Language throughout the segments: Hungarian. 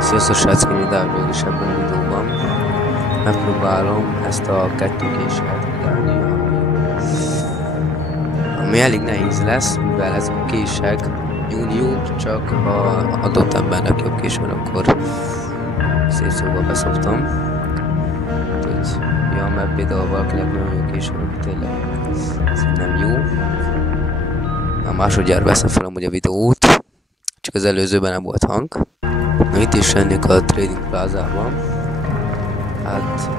Sziasztok srácok, én Dávid is ebben a videóban megpróbálom ezt a kettőkést eltudálni, ami elég nehéz lesz, mivel ezek a kések jók, csak ha adott embernek jobb kés van, akkor szép szóval beszoptam. Ja, mert például valakinek nagyon jó kés van, tényleg ez nem jó. A másodjára veszem fel amúgy a videót, csak az előzőben nem volt hang. Na, itt is lennék a Trading Plázában. Hát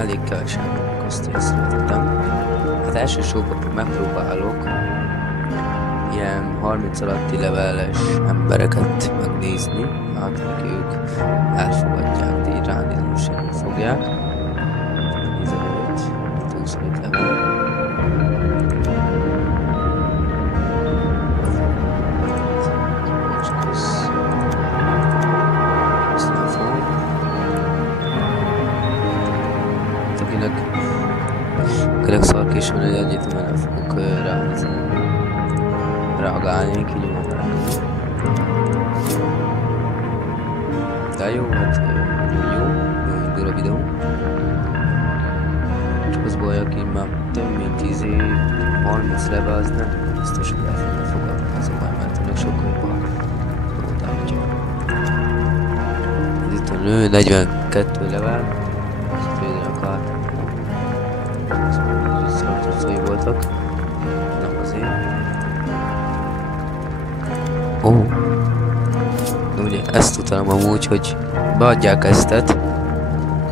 elég kevesen vannak, azt észrevettem. Hát elsősorban megpróbálok ilyen 30 alatti leveles embereket megnézni. Hát neki ők elfogadják, de így ránézni sem fogják. Nézem őt, itt 25 level. Akinek szarkés van egy egyet, mert nem fogok reagálni, kinyomom rá. De jó, hát jó indul a videó. Csak az baj, aki már több mint 10 év, 30 level, az nem biztos, hogy el fognak fogadni az a baj, mert önök sokkal jobban próbálhatja. Ez itt a nő, 42 level, ezt a tradernek át. Szói voltak. Nem azért. Ó. De ugye ezt utalom amúgy, hogy beadják eztet,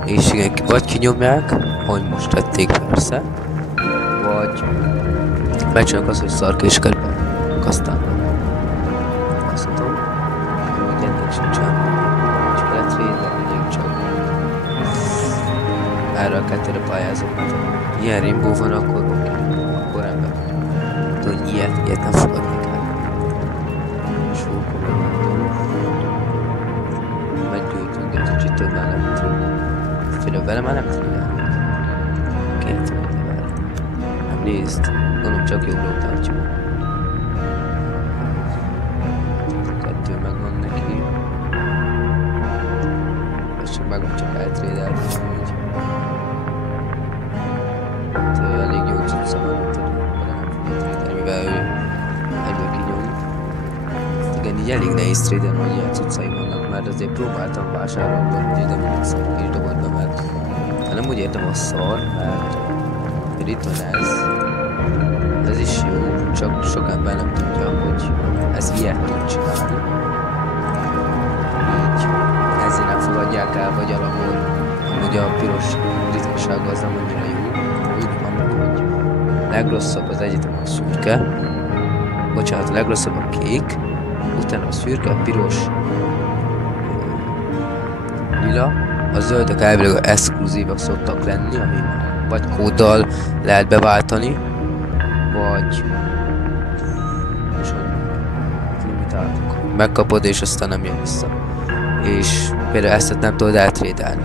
és igen, vagy kinyomják, hogy most tették persze, vagy becsinálok azt, hogy szarkésket kasztálnak. Azt tudom, hogy ennek sincsen. Csak letrade, csak erre a kettőre pályázok, mert ilyen Rainbow van, akkor oké, akkor ember. De hogy ilyet nem fogadnék el. És akkor megmondom. Meggyújtunk, de kicsit több már nem tudunk. Főleg vele már nem tudunk elni. 90 level. Nem nézd, gondolom csak jobbról tartjuk. Kettő megvan neki. És csak megvan, csak eltrédelni úgy. Elég jó cucca van, vele nem fogja tradelni, mivel ő egyből kinyom. Igen, így elég nehéz tradelni, hogy ilyen cuccai vannak, mert azért próbáltam vásárolni, de mindig szarok is dobott be, mert nem úgy értem a szar, mert itt van ez is jó, csak sok ember nem tudja, hogy ez ilyet tud csinálni. Így ezért nem fogadják el, vagy alapból amúgy a piros ritkaság az nem annyira jó. Legrosszabb az egyetem a szürke, bocsánat, a legrosszabb a kék, utána a szürke, a piros, lila, a zöldök elvileg exkluzívak szoktak lenni, ami vagy kóddal lehet beváltani, vagy most limitáltak. Megkapod és aztán nem jön vissza. És például ezt nem tudod eltrédelni,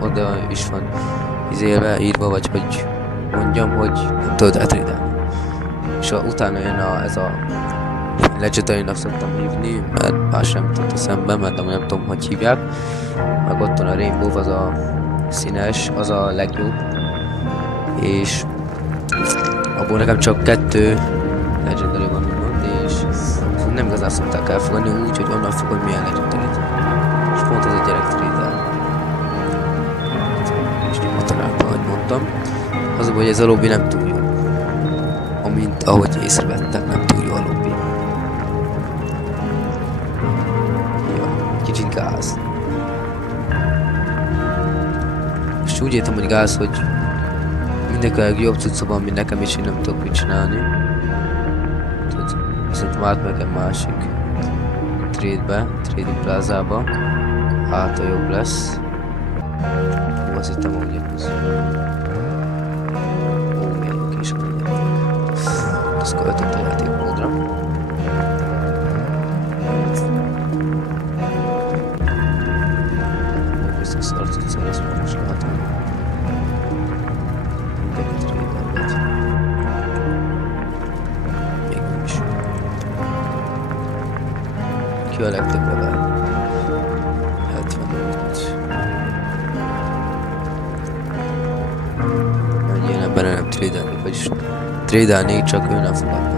oda is van izélve, írva, vagy hogy mondjam, hogy nem tudod eltrédelni. És utána jön ez a Legendary-nak szoktam hívni, mert más sem jutott eszembe, mert nem tudom, hogy hívják. Meg ott van a Rainbow, az a színes, az a legjobb. És abból nekem csak 2 Legendary van, és nem igazán szokták elfogadni, úgy, hogy onnan fogod milyen Legendary-t. És pont ez a gyerek trader. És nyomatalákban, ahogy mondtam. Az a baj, hogy ez a lobby nem túl jó. Amint ahogy észrevettek, nem túl jó a lobby. Ja, kicsit gáz. És úgy értem, hogy gáz, hogy mindenkinek jobb cucca van, mint nekem, és én nem tudok mit csinálni. Tudod, szerintem átmegyek egy másik trade-be, Trading Plázába. Hát a jobb lesz. Ó, azt hittem, hogy jött. Ezt költött a játékmódra. Biztos szarcuccal, ezt már most látom. Mindenki traderget. Még nem is. Ki a legtöbb level? trédelni, vagyis trédelnék, csak ő nem fogadná.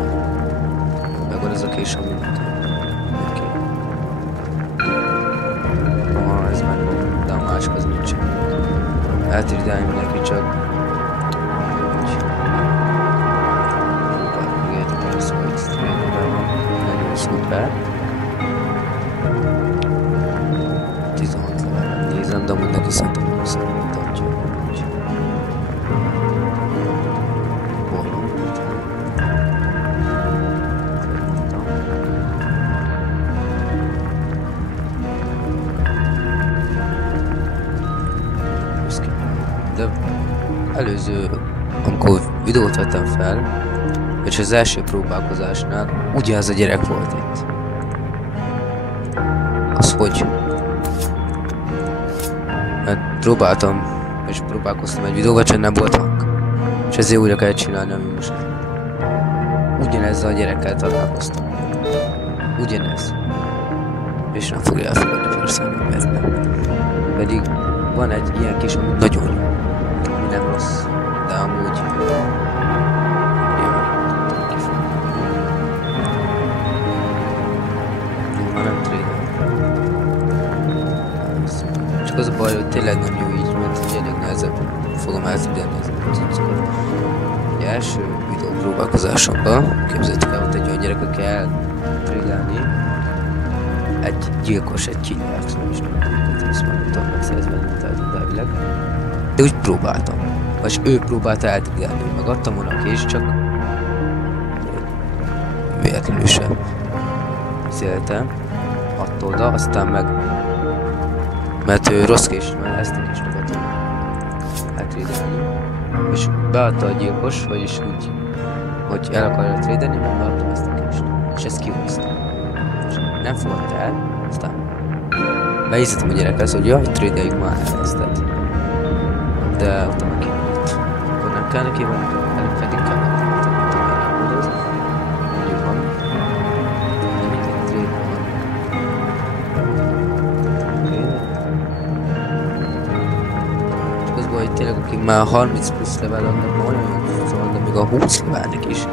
Megvan ez a kés, ami neki. Ez megvan, de a másik az nincsen. Eltrédelni neki csak. Próbáljuk érte persze, hogy trédelben van. Nagyon szuper. 16 levelet nézem, de amúgy neki szerintem nem szerintem adja. De előző, amikor videót vettem fel, és az első próbálkozásnál ugyanaz a gyerek volt itt. Az hogy? Hát próbáltam, és próbálkoztam egy videóval, csak nem volt hang. És ezért újra kell csinálni, ami most. Ugyanezzel a gyerekkel találkoztam. Ugyanez. És nem fogja elfogadni persze, ez nem. Pedig van egy ilyen kis, ami nagyon jó. Ami nem rossz, de amúgy... Jó, már nem trédel. Csak az a baj, hogy tényleg nem jó így, mert így elég nehezebb fogom eltrédelni ezeket az cuccokat. Egy első videó próbálkozásomban, képzeljétek el, ott egy olyan gyerek, aki eltrédelni. Egy gyilkos, egy killert, nem is tudom, ezt már nem tudom megszerezni, mint elvileg. De úgy próbáltam. Vagyis ő próbálta eltrédelni, megadtam volna a kést, csak véletlenül sem széltem. Attól oda, aztán meg mert ő rossz kést, mert ezt a kést akartam eltrédelni. És beadta a gyilkos, vagyis úgy, hogy el akarja trédelni, mert beadtam ezt a kést. És ezt kihúztam. És nem fogadta el, aztán beízítom a gyerekhez, hogy jaj, trédeljük már el ezt. De ott meg kinyújt. Akkor nem kell neki venni, előbb pedig kell neki. Mondjuk van. De mindig tréd van. Csak az baj, hogy tényleg akik már 30 plusz level adnak, már olyan jó szóval, de még a 20 levelnek is.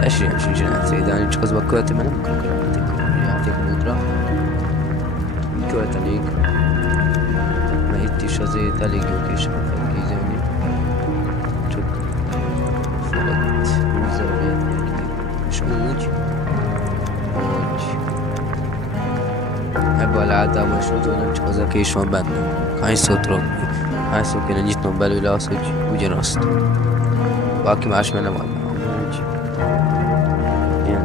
Esélyem sincsen eltrédelni, csak azban költi, mert nem akarok a játékmódra. Úgy költenék. Mert itt is azért elég jó később kell kézzelni. Csak fogad húzza a véletlenül. És úgy, hogy ebben a ládában is úgy, hogy nem csak az a kés van benne. Hányszor kéne nyitnom belőle az, hogy ugyanazt. Valaki más már nem adná. Amúgy ilyen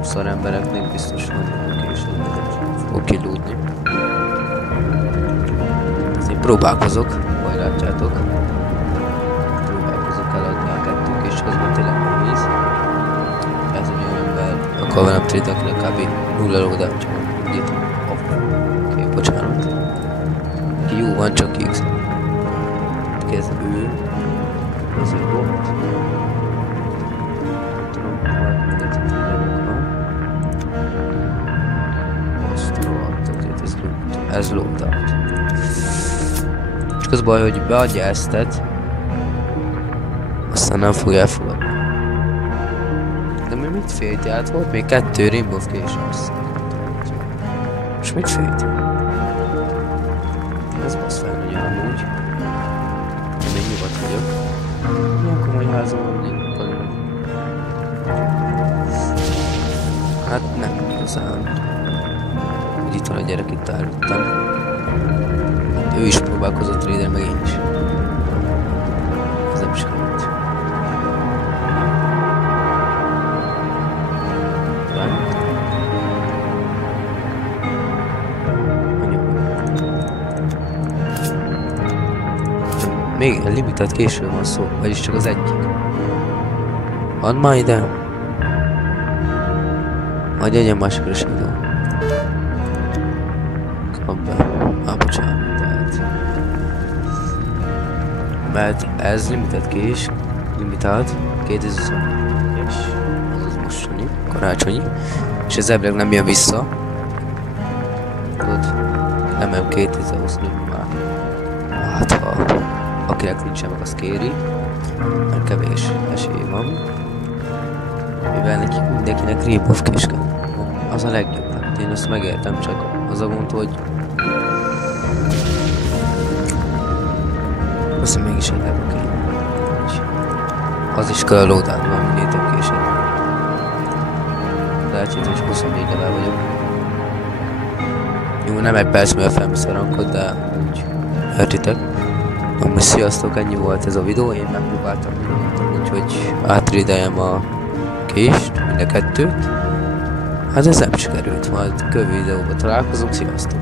szar embereknek biztos nagyon jó később fog kilúdni. Én próbálkozok, majd látjátok. Próbálkozok eladni a kettők, és közben tényleg nehéz. Ez egy olyan ember, akar velem trédelni kb. 0 lódát, csak úgy írtam. Oké, bocsánat. Neki jó van, csak X. Ez ő. Ez ő volt. Tudom, hogy mindegy trédelünk van. Azt rohadt, azért ez lódát. Csak az baj, hogy beadja eztet, aztán nem fogja elfogadni. De mi mit félti? Hát volt még 2 Rainbow késő, most mit félti? Ez bassz fel nagyon amúgy. De még nyugodt vagyok. Milyen komoly házam van még Kalinak. Hát nem igazán. Hogy itt van a gyerek itt előttem. Ő is próbálkozott Raider, meg én is. Ez nem sikerült. Még limitált később van szó, vagyis csak az egyik. Add már ide! Majd egyen másikra is idő. Kap be. Bocsánat, tehát. Mert ez limitált kés, limitált 2021-es, azaz mostani, karácsonyi, és ez elvileg nem jön vissza. Tudod, nem 2024 már. Hát ha akinek nincsen meg, az kéri. Mert kevés esély van. Mivel nekik mindenkinek Rainbow késke. Az a legjobb. Hát én azt megértem, csak az a gond, hogy azt hiszem mégis egy level kéne. Az is kell a loadoutban, minél több késed. Lehet, hogy 24 level vagyok. Jó, nem egy perc, mivel felmész a rankot, de úgy értitek. Amúgy sziasztok, ennyi volt ez a videó, én megpróbáltam úgyhogy átrédeljem a kést, mind a kettőt. Hát ez nem sikerült, majd következő videóban találkozunk, sziasztok!